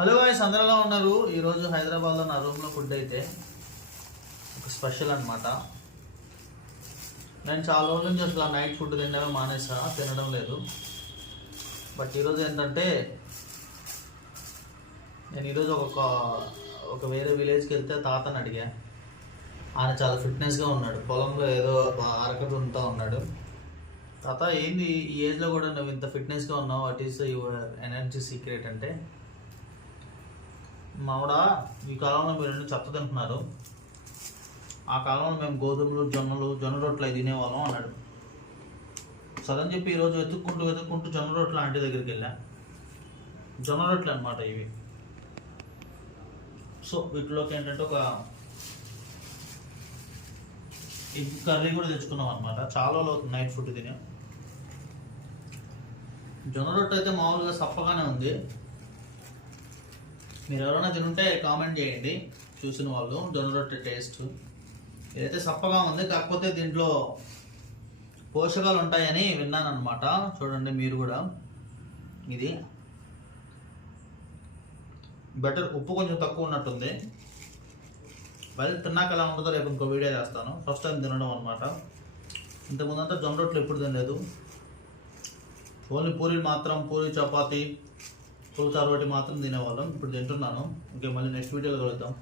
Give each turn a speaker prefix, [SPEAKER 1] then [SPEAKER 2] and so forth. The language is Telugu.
[SPEAKER 1] హలో వాయిస్ అందరూ ఉన్నారు? ఈరోజు హైదరాబాద్లో నా రూమ్లో ఫుడ్ అయితే ఒక స్పెషల్ అనమాట నేను చాలా రోజుల నుంచి అసలు నైట్ ఫుడ్ తినడమే మానేసా తినడం లేదు. బట్ ఈరోజు ఏంటంటే నేను ఈరోజు ఒక ఒక వేరే విలేజ్కి వెళ్తే తాతని అడిగా. ఆయన చాలా ఫిట్నెస్గా ఉన్నాడు. పొలంలో ఏదో అరకటి ఉంటా ఉన్నాడు. తాత ఏంది ఈ ఏజ్లో కూడా నువ్వు ఇంత ఫిట్నెస్గా ఉన్నావు? What is your energy secret అంటే మావిడ ఈ కాలంలో మీరు రెండు చెత్త తింటున్నారు. ఆ కాలంలో మేము గోధుమలు జొన్నలు జొన్న రొట్లు అవి తినేవాళ్ళం అన్నాడు. సరే అని చెప్పి ఈరోజు వెతుక్కుంటూ వెతుక్కుంటూ జొన్న రొట్లు ఆంటీ దగ్గరికి వెళ్ళా. జొన్న రొట్టెలు అనమాట ఇవి. సో వీటిలోకి ఏంటంటే ఒక ఎగ్ కర్రీ కూడా తెచ్చుకున్నాం అనమాట చాలా రోజులు అవుతుంది నైట్ ఫుడ్ తిని. జొన్న రొట్టె అయితే మామూలుగా సప్పగానే ఉంది. మీరు ఎవరైనా తినుంటే కామెంట్ చేయండి. చూసిన వాళ్ళు జొన్న రొట్టె టేస్ట్ ఇదైతే సప్పగా ఉంది కాకపోతే దీంట్లో పోషకాలు ఉంటాయని విన్నాను అనమాట చూడండి మీరు కూడా. ఇది బెటర్ ఉప్పు కొంచెం తక్కువ ఉన్నట్టుంది. మరి తిన్నాక ఎలా ఉంటుందో రేపు ఇంకో వీడియో చేస్తాను. ఫస్ట్ టైం తినడం అనమాట ఇంతకుముందంతా జొన్న రొట్టెలు ఎప్పుడు తినలేదు. ఓన్లీ పూరీలు మాత్రం పూరి చపాతీ పుల్కా రోటి మాత్రం తినేవాళ్ళం. ఇప్పుడు తింటున్నాను. ఇంకే మళ్ళీ నెక్స్ట్ వీడియోలో కలుద్దాం.